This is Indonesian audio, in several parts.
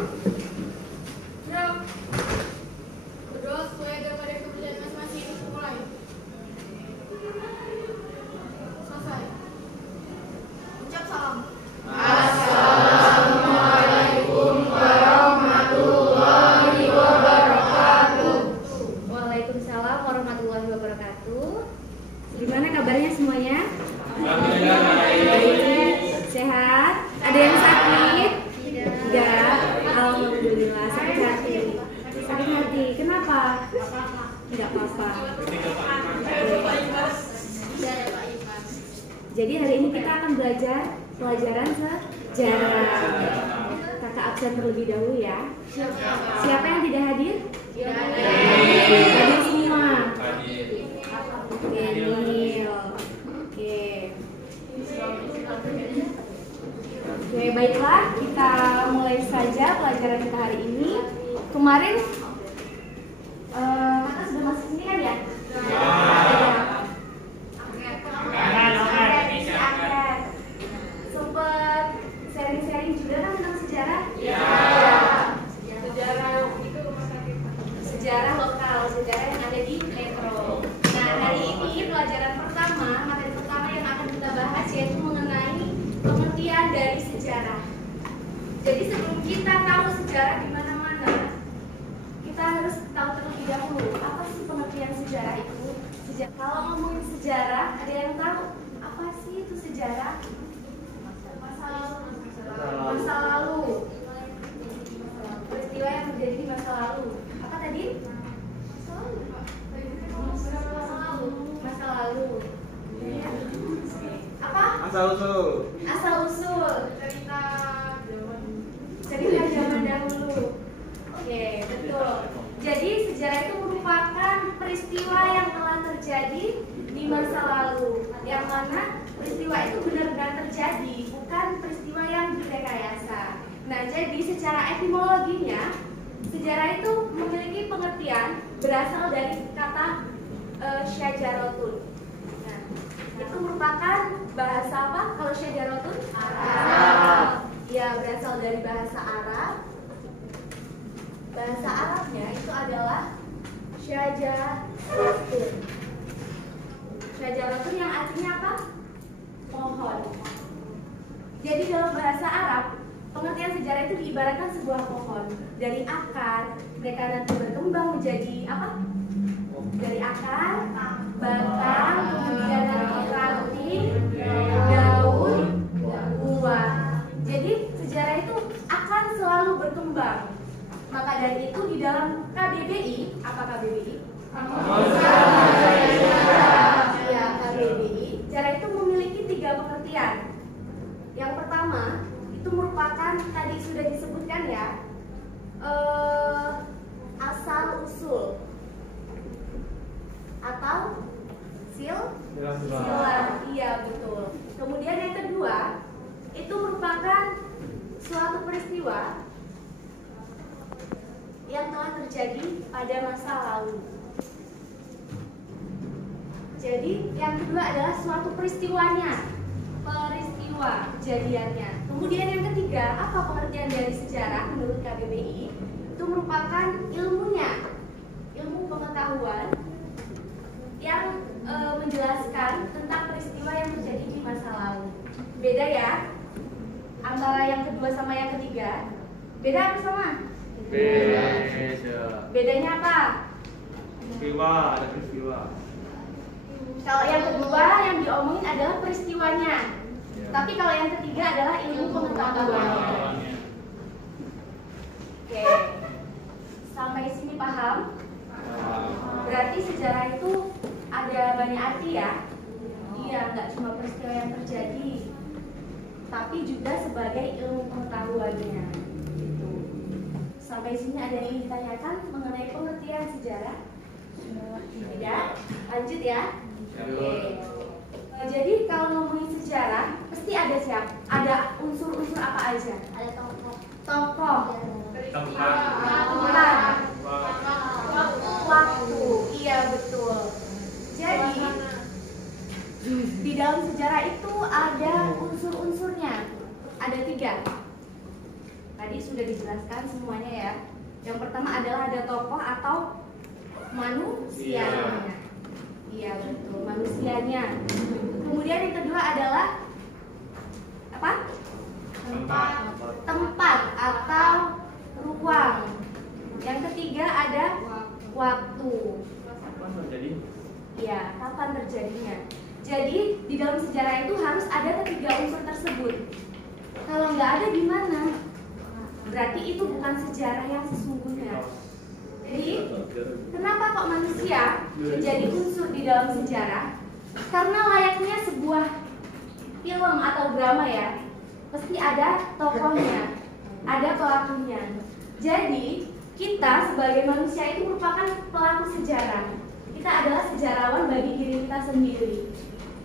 Gerak. Berdoa sesuai daripada kepercayaan masing-masing. Mulai. Selesai. Ucap salam. Assalamualaikum warahmatullahi wabarakatuh. Waalaikumsalam warahmatullahi wabarakatuh. Gimana kabarnya semuanya? Alhamdulillah Baik. Sehat? Ada yang sakit? Tidak. Alhamdulillah. Sakit hati. Sakit hati. Kenapa? Tidak apa-apa. Jadi hari ini kita akan belajar pelajaran sejarah. Kakak absen terlebih dahulu ya. Siapa yang tidak hadir? Hadir semua. Oke, Nil. Oke, baiklah, kita mulai saja pelajaran kita hari ini. Kemarin kakak sudah masuk sini kan ya? Sempet sharing-sharing juga kan tentang sejarah? Ya. Sejarah itu rumah sakit. Sejarah lokal, sejarah yang ada di metro. Nah, hari ini pelajaran pertama, materi pertama yang akan kita bahas yaitu mengenai pengertian dari sejarah. Jadi sebelum kita tahu sejarah di mana-mana, kita harus tahu terlebih dahulu apa sih pengertian sejarah itu. Kalau ngomongin sejarah, ada yang tahu apa sih itu sejarah? Masa lalu. Peristiwa yang terjadi di masa lalu. Apa tadi? Masa lalu. Apa? Asal-usul. Asal usul. Cerita zaman dahulu. Oke, betul. Jadi sejarah itu merupakan peristiwa yang telah terjadi di masa lalu, yang mana peristiwa itu benar-benar terjadi, bukan peristiwa yang direkayasa. Nah, jadi secara etimologinya, sejarah itu memiliki pengertian berasal dari kata syajarotun. Nah, itu merupakan bahasa apa? Kalau syajarotun? Arab. Ya, berasal dari bahasa Arab. Bahasa Arabnya itu adalah syajaratun. Syajaratun yang artinya apa? Pohon. Jadi dalam bahasa Arab, pengertian sejarah itu diibaratkan sebuah pohon. Dari akar, mereka nanti berkembang menjadi apa? Dari akar, batang, kemudian nanti ranting, daun, buah. Jadi sejarah itu akan selalu berkembang. Maka dari itu di dalam KBBI, apa KBBI? Ya, KBBI. Sejarah itu memiliki 3 pengertian. Yang pertama itu merupakan tadi sudah disebutkan ya, asal usul atau silsilah. Iya, betul. Kemudian yang kedua itu merupakan suatu peristiwa yang telah terjadi pada masa lalu. Jadi yang kedua adalah suatu peristiwanya, peristiwa kejadiannya. Kemudian yang ketiga, apa pengertian dari sejarah menurut KBBI? Itu merupakan ilmunya, ilmu pengetahuan yang menjelaskan tentang peristiwa yang terjadi di masa lalu. Beda ya antara yang kedua sama yang ketiga. Beda apa sama? Beda. Bedanya apa? Peristiwa, ada peristiwa. Kalau yang kedua yang diomongin adalah peristiwanya. Tapi kalau yang ketiga adalah ilmu pengetahuan. Oke. Sampai sini paham? Berarti sejarah itu ada banyak arti ya? Iya, nggak cuma peristiwa yang terjadi, tapi juga sebagai ilmu pengetahuannya. Gitu. Sampai sini ada yang ingin ditanyakan mengenai pengertian sejarah? Tidak? Lanjut ya? Oke. Jadi kalau ngomongin sejarah, pasti ada siapa? Ada unsur-unsur apa aja? Ada tokoh. Tokoh. Tempat. Waktu. Iya, betul. Jadi di dalam sejarah itu ada unsur-unsurnya. Ada 3. Tadi sudah dijelaskan semuanya ya. Yang pertama adalah ada tokoh atau manusianya. Iya betul, manusianya. Kemudian yang kedua adalah apa? Tempat atau ruang. Yang ketiga ada waktu. Kapan terjadi? Ya, kapan terjadinya? Jadi di dalam sejarah itu harus ada ketiga unsur tersebut. Kalau nggak ada gimana? Berarti itu bukan sejarah yang sesungguhnya. Jadi kenapa kok manusia menjadi unsur di dalam sejarah? Karena layaknya sebuah film atau drama ya, pasti ada tokohnya, ada pelakunya. Jadi kita sebagai manusia itu merupakan pelaku sejarah. Kita adalah sejarawan bagi diri kita sendiri,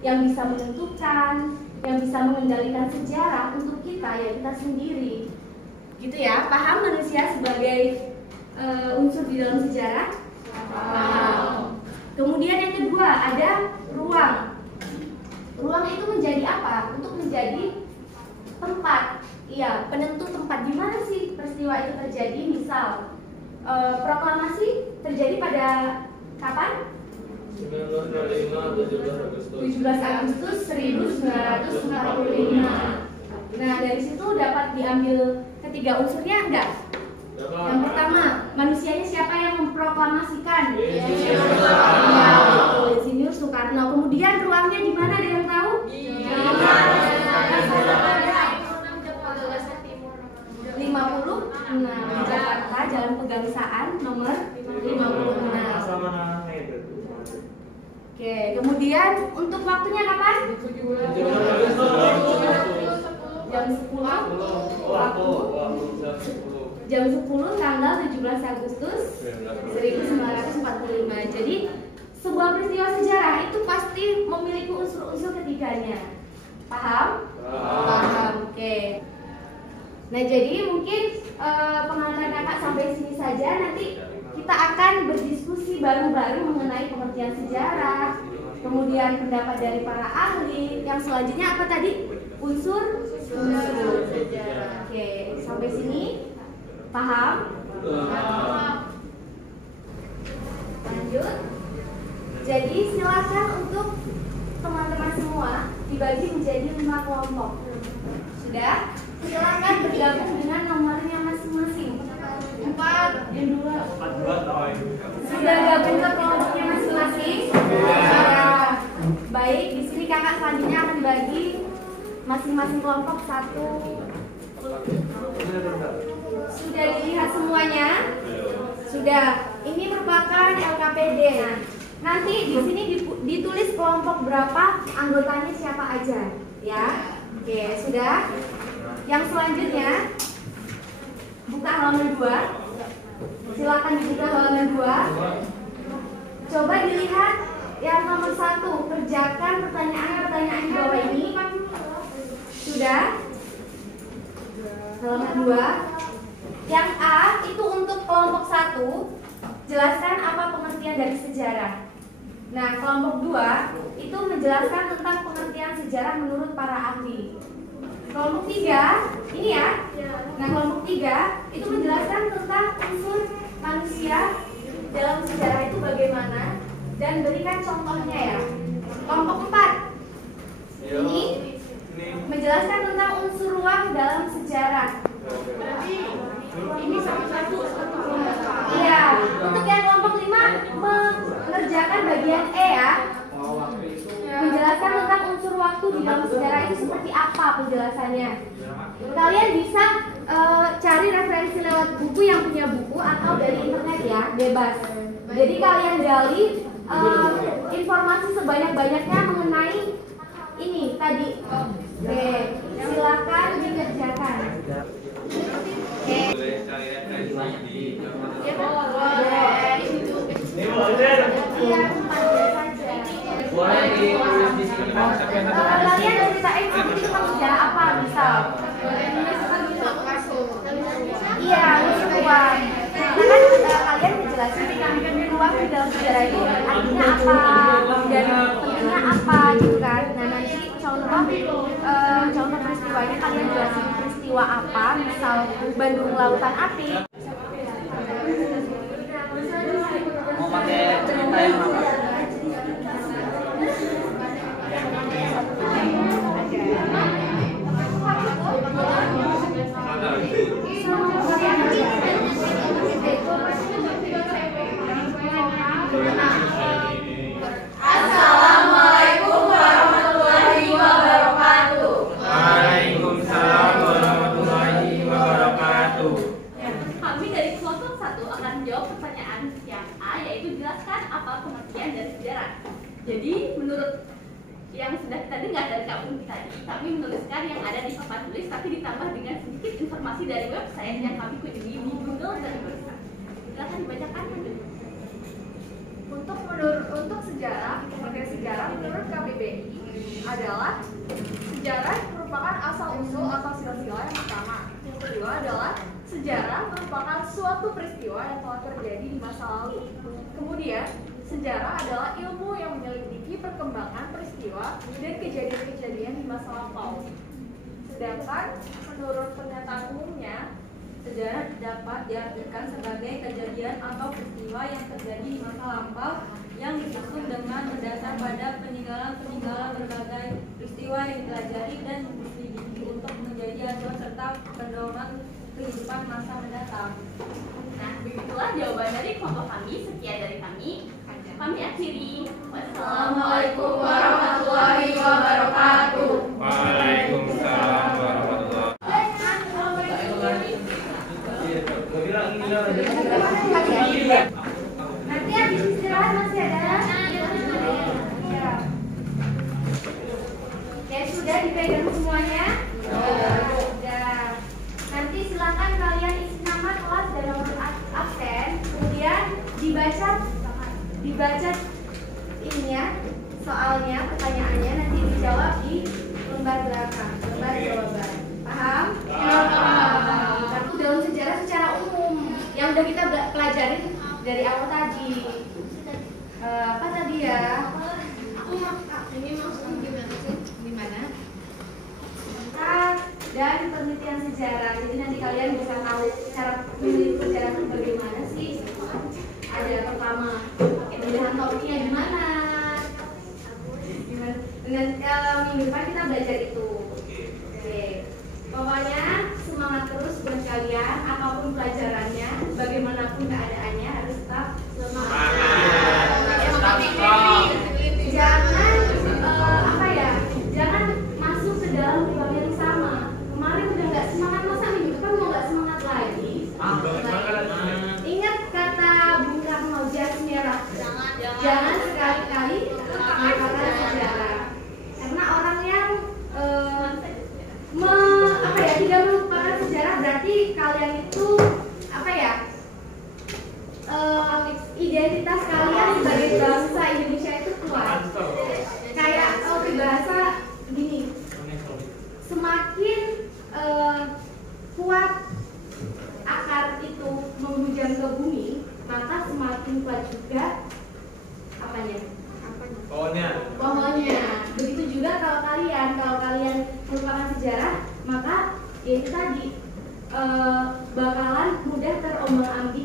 yang bisa menentukan, yang bisa mengendalikan sejarah untuk kita, ya kita sendiri. Gitu ya, paham manusia sebagai unsur di dalam sejarah? Paham. Kemudian yang kedua ada ruang. Ruang itu menjadi apa? Untuk menjadi tempat. Iya, penentu tempat. Di mana sih peristiwa itu terjadi? Misal proklamasi terjadi pada kapan? 17 Agustus 1945. Nah, dari situ dapat diambil ketiga unsurnya enggak? Yang pertama, manusianya siapa yang memproklamasikan? Insinyur Soekarno. Kemudian ruangnya di mana, ada yang tahu? Di 56 Jakarta, Jalan Pegangsaan nomor 56. Oke, kemudian untuk waktunya kapan? Jam 10 waktu. Jam 10 tanggal 17 Agustus 1945. Jadi sebuah peristiwa sejarah itu pasti memiliki unsur-unsur ketiganya. Paham? Paham. Oke. Nah, jadi mungkin pengantar kakak sampai sini saja. Nanti kita akan berdiskusi bareng-bareng mengenai pengertian sejarah, kemudian pendapat dari para ahli. Yang selanjutnya apa tadi? Unsur sejarah. Oke, sampai sini paham? Lanjut. Jadi silakan untuk teman-teman semua dibagi menjadi 5 kelompok. Sudah? Silakan bergabung dengan nomornya masing-masing. 4 dan 2. Sudah gabung ke kelompoknya masing-masing? Baik, di sini kakak selanjutnya akan bagi masing-masing kelompok 1. Sudah dilihat semuanya? Sudah. Ini merupakan LKPD. Nanti di sini ditulis kelompok berapa, anggotanya siapa aja, ya. Oke, sudah. Yang selanjutnya buka halaman 2. Silakan dibuka halaman 2. Coba dilihat yang nomor 1, kerjakan pertanyaan di bawah ini. Sudah? Halaman 2. Yang A itu untuk kelompok 1, jelaskan apa pengertian dari sejarah. Nah, kelompok 2 itu menjelaskan tentang pengertian sejarah menurut para ahli. Kelompok 3, ini ya. Nah, kelompok 3 itu menjelaskan tentang unsur manusia dalam sejarah itu bagaimana dan berikan contohnya ya. Kelompok 4 ini menjelaskan tentang unsur ruang dalam sejarah. Berarti ini satu-satu kelompok. Iya, untuk yang kelompok 5 mengerjakan bagian E ya. Menjelaskan tentang unsur waktu di dalam sejarah itu seperti apa penjelasannya. Kalian bisa cari referensi lewat buku yang punya buku atau dari internet ya, bebas. Jadi kalian gali informasi sebanyak-banyaknya mengenai ini tadi. Oke, silakan dikerjakan. Oke. Iya, kalian ceritain nanti tentang sejarah apa misal? Iya, unsur ruang. Karena kan kalian menjelaskan ruang di dalam sejarah itu artinya apa dan pentingnya apa gitu kan. Nah, nanti contoh peristiwanya kalian jelasin peristiwa peristiwa apa, misal Bandung Lautan Api. Mau pakai cerita yang apa? Assalamualaikum warahmatullahi wabarakatuh. Waalaikumsalam warahmatullahi wabarakatuh. Kami dari kelompok 1 akan menjawab pertanyaan yang A, yaitu jelaskan apa pengertian dari sejarah. Jadi menurut yang sudah kita dengar dari Kak Pungki tadi, kami menuliskan yang ada di papan tulis, tapi ditambah dengan sedikit informasi dari website yang kami kunjungi di Google dan Indonesia. Silakan dibacakan. Untuk sejarah, pengertian sejarah menurut KBBI adalah sejarah merupakan asal-usul atau silsilah yang pertama. Yang kedua adalah sejarah merupakan suatu peristiwa yang telah terjadi di masa lalu. Kemudian, sejarah adalah ilmu yang menyelidiki perkembangan peristiwa dan kejadian-kejadian di masa lampau. Sedangkan menurut pernyataan umumnya, sejarah dapat diartikan sebagai kejadian atau peristiwa yang terjadi di masa lampau yang disusun dengan berdasar pada peninggalan berbagai peristiwa yang dipelajari dan diselidiki untuk menjadi acuan serta pedoman kehidupan masa mendatang. Nah, begitulah jawaban dari kelompok kami. Sekian dari kami. Kami akhiri. Wassalamualaikum warahmatullahi wabarakatuh. Waalaikumsalam warahmatullahi wabarakatuh. Nanti habis istirahat masih ada? Ya. Ya sudah dipegang semuanya? Sudah. Nanti silakan kalian isi nama kelas dan nomor absen, kemudian dibaca ininya, soalnya, pertanyaannya nanti dijawab di lembar belakang, lembar jawaban. Paham? Ya, paham. Tapi dalam sejarah secara umum yang udah kita pelajarin dari awal tadi. Apa tadi ya? ini maksudnya gimana sih? Gimana? Dan penelitian sejarah. Jadi nanti kalian bisa tahu cara meneliti sejarah itu bagaimana sih. Ada pertama pemilihan topiknya gimana. Dan minggu depan kita belajar itu. Oke. Pokoknya semangat terus buat kalian. Apapun pelajarannya, bagaimanapun keadaannya harus tetap semangat. Jangan jangan masuk ke dalam lubang yang sama. Kemarin udah nggak semangat, masa minggu depan mau nggak semangat lagi? Ingat kata Bung Karno, jas merah. Jangan sekali-kali melupakan sejarah. Karena orang yang tidak melupakan sejarah berarti kalian itu identitas kalian sebagai bangsa Indonesia itu kuat. Kayak kalau bahasa gini, semakin kuat akar itu menghujam ke bumi, maka semakin kuat juga apanya? Pohonnya. Begitu juga kalau kalian melupakan sejarah, maka ya itu tadi bakalan mudah terombang-ambing